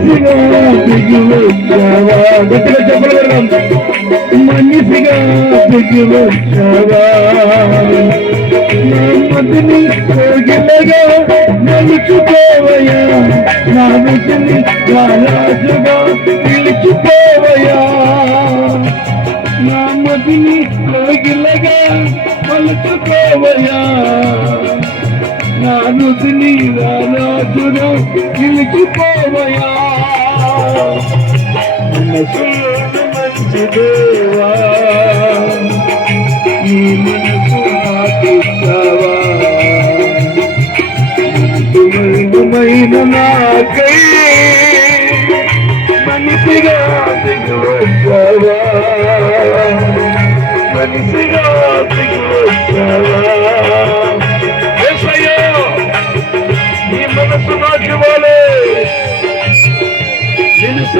మనిషిగా దిగి వచ్చావా గట్టిగా చెప్పగలం మనిషిగా దిగి వచ్చావా నా మదిని కోగిలగా నలుచుకోవయా నా మదిని రాజుగా పిలుచుకోవయా నా మదిని కోగిలగా మలుచుకోవయ్యా నా నుదిని రాజుగా నిలిచిపోవయా. మనసులో మంచి దేవా నీ మనసు నాకై మనిషిగా దిగువచ్చావా. మనిషిగా దిగువచ్చావా.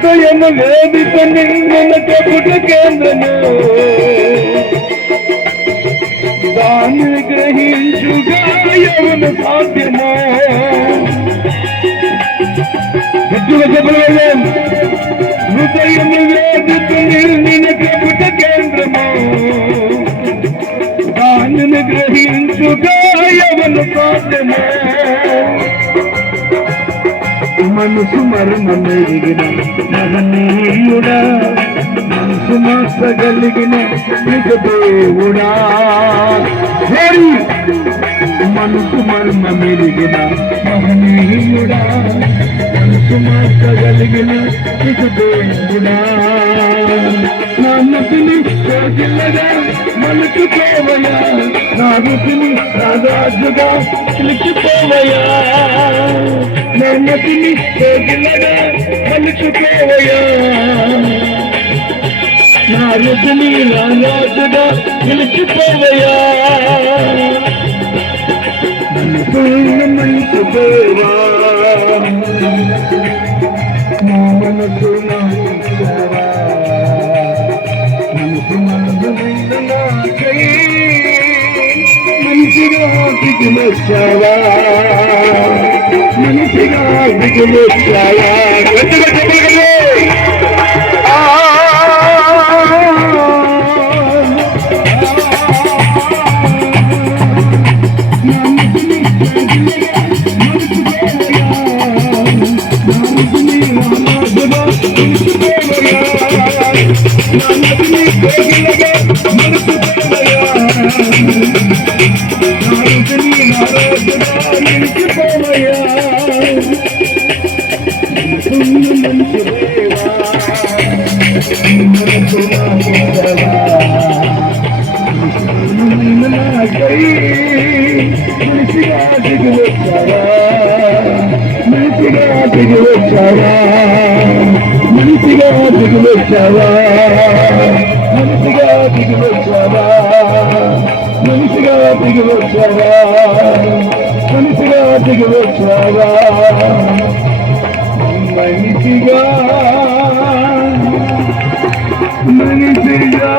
హృదయము వేదిక నిన్న చెప్పుట కేంద్రము దాన్ని గ్రహించుగా ఎవరు సాధ్యమో? గట్టిగా చెప్పలేం హృదయము వేదిక నిన్న చెప్పుట కేంద్రము దానిని గ్రహించుగా ఎవరు మనసు మర్మమెరిగిన మహనీయుడా మనసు మార్చగలిగిన నిజ దేవుడా. హరి మనసు మర్మమెరిగిన మహనీయుడా. మనసు మార్చగలిగిన నిజ దేవుడా. నా నటిని కోగిల్లగా పోవయా. నా రుచిని రాజుగా పిలిచిపోవయా. నా నటిని కోగిల్లగా పోవయా. నా రుచిని రాజుగా పిలిచిపోవయా మనసు మంచి దేవా నా మనసు నా దేవా మనసు నాకై దిగులొచ్చావా దిగులొచ్చావా గట్టిగా చెప్పగలరు మంచిగా దిగి వచ్చావా మనిషిగా దిగి వచ్చావా? మనిషిగా దిగి వచ్చావా? మనిషిగా దిగి వచ్చావా? మంచిగా దిగి వచ్చావా మంచిగా దిగి వచ్చావా? మనసున మంచి మనిషిగా మనిషిగా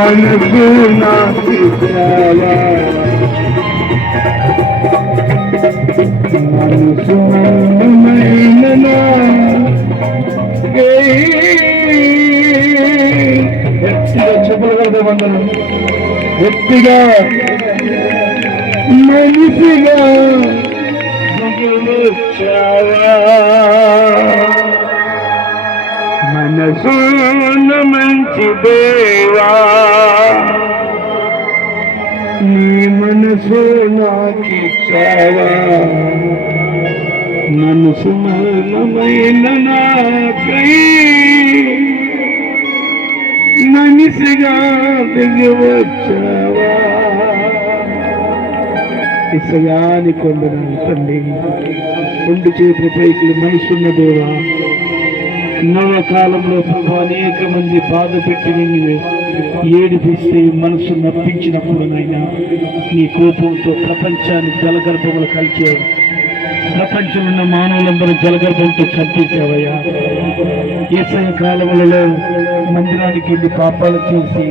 మనసు నాకు మనసు మైన ఎత్తిగా మనిషిగా వచ్చావా మంచి దేవా మనసు నాకిచ్చావా మనసు మరణమైన నాకై మనిషిగా దిగి వచ్చావా ఇసయాని కొందరు తండ్రి రెండు చేతుల పైకి మనిషిన్న దేవా నవ కాలంలో ప్రభు అనేక మంది బాధ పెట్టి నిన్ను ఏడిపిస్తే మనసు నప్పించినప్పుడు నాయన నీ కోపంతో ప్రపంచాన్ని జలగర్భములు కలిచావు ప్రపంచంలో ఉన్న మానవులందరూ జలగర్భంతో చంపేశావయ్యా. ఏసయ కాలములలో మందిరానికి వెళ్ళి పాపాలు చేసి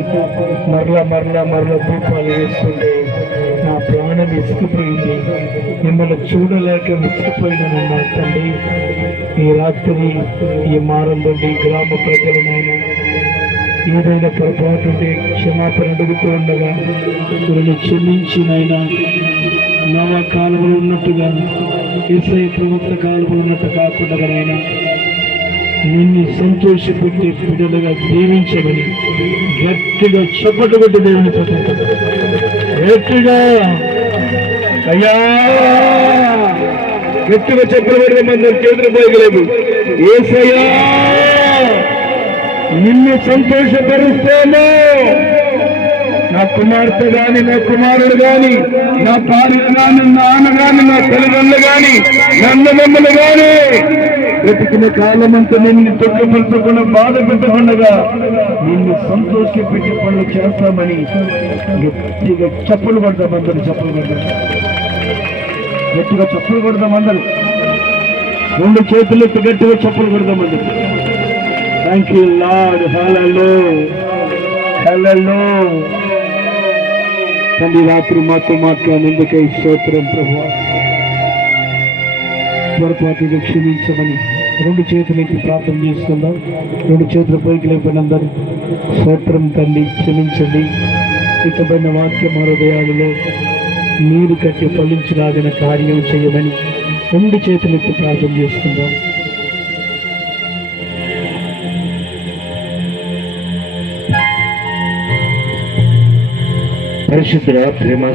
మరలా మరలా మరలా దీపాలు వేస్తుంటే నా ప్రాణం విసిగిపోయింది మిమ్మల్ని చూడలేక విసిగిపోయిన తండ్రి. ఈ రాత్రి ఈ మారంలో ఈ గ్రామ ప్రజలనైనా ఏదైనా పొరపాటు ఉంటే క్షమాపణ అడుగుతూ ఉండగా గురుని క్షమించి నాయన నవ కాలంలో ఉన్నట్టుగా ఇసై ప్రవక్త కాలంలో ఉన్నట్టు కాకుండా నాయన నిన్ను సంతోషపెట్టే బిడ్డలుగా దీవించమని గట్టిగా చప్పట్లు పెట్టి దేవుని గట్టిగా. అయ్యా! గట్టిగా చెప్పలు పెడితే మనం చేతులు పోయగలేము ఏసయ్యా! నిన్ను సంతోషపరుస్తాను నా కుమార్తె గాని నా కుమారుడు గాని నా భార్య గాని నా నాన్న గాని నా తల్లిదండ్రులు గాని నన్నదమ్ములు గాని బ్రతికిన కాలం అంతా నిన్ను తొక్కపరచకుండా బాధ పెట్టకుండా నిన్ను సంతోష పెట్టి పనులు చేస్తామని గట్టిగా చెప్పులు పడతాం అందరు చెప్పులు పడతాం గట్టిగా చెప్పులు కొడదాం అందరు. రెండు చేతులు ఎత్తి గట్టిగా చెప్పులు కొడదాం అందరు. Thank you, Lord. Hallelujah. Hallelujah. తండ్రి రాత్రి మాతో మాట్లాడినందుకే స్తోత్రం ప్రభు పొరపాటుగా క్షమించమని రెండు చేతులకి ప్రార్థన చేస్తున్నాం రెండు చేతుల పైకి లేపినందరూ స్తోత్రం తండ్రి క్షమించండి ఇకబడిన వాక్య హృదయాలలో నీరు కట్టి ఫలించరాగిన కార్యం చేయమని రెండు చేతులకి ప్రార్థన చేస్తున్నాం పరిశుద్ధుల ప్రేమ